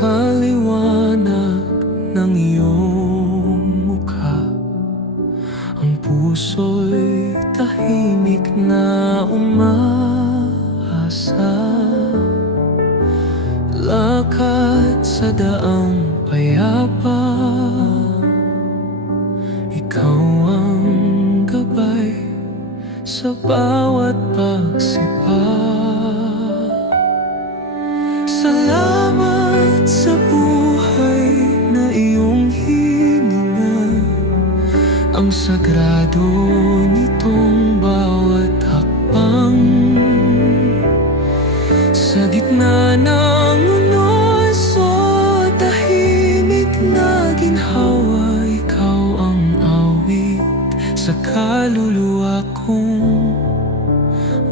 sa liwanag ng iyong mukha. Ang puso'y tahimik na umaasa. Lakad sa daang payapa. Ikaw ang gabay sa bawat pagsipa Ang sagrado nitong bawat hakbang. Sa gitna ng unos o tahimik na ginhawa Ikaw ang awit sa kaluluwa kong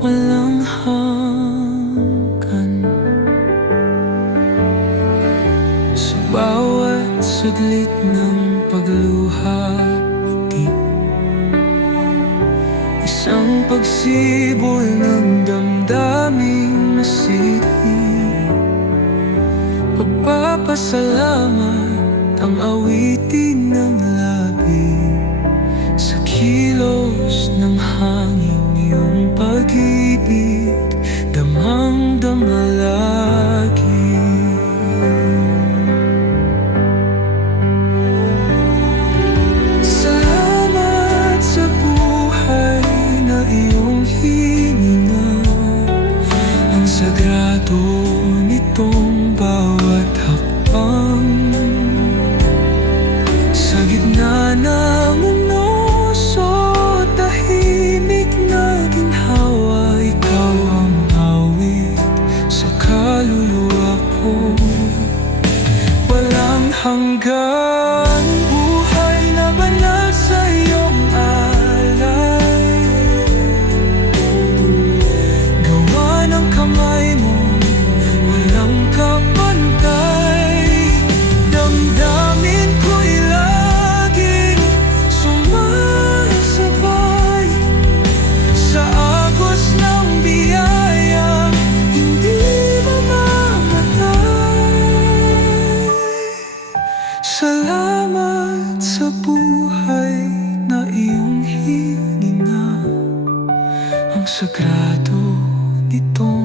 walang hanggan. Sa bawat saglit ng pagluha Isang pagsibol ng damdaming nasiti Pagpapasalamat ang awitin ng labi Sa kilos ng hangin iyong pag-ibig kaluluwa ko Walang hanggan sagrado nitong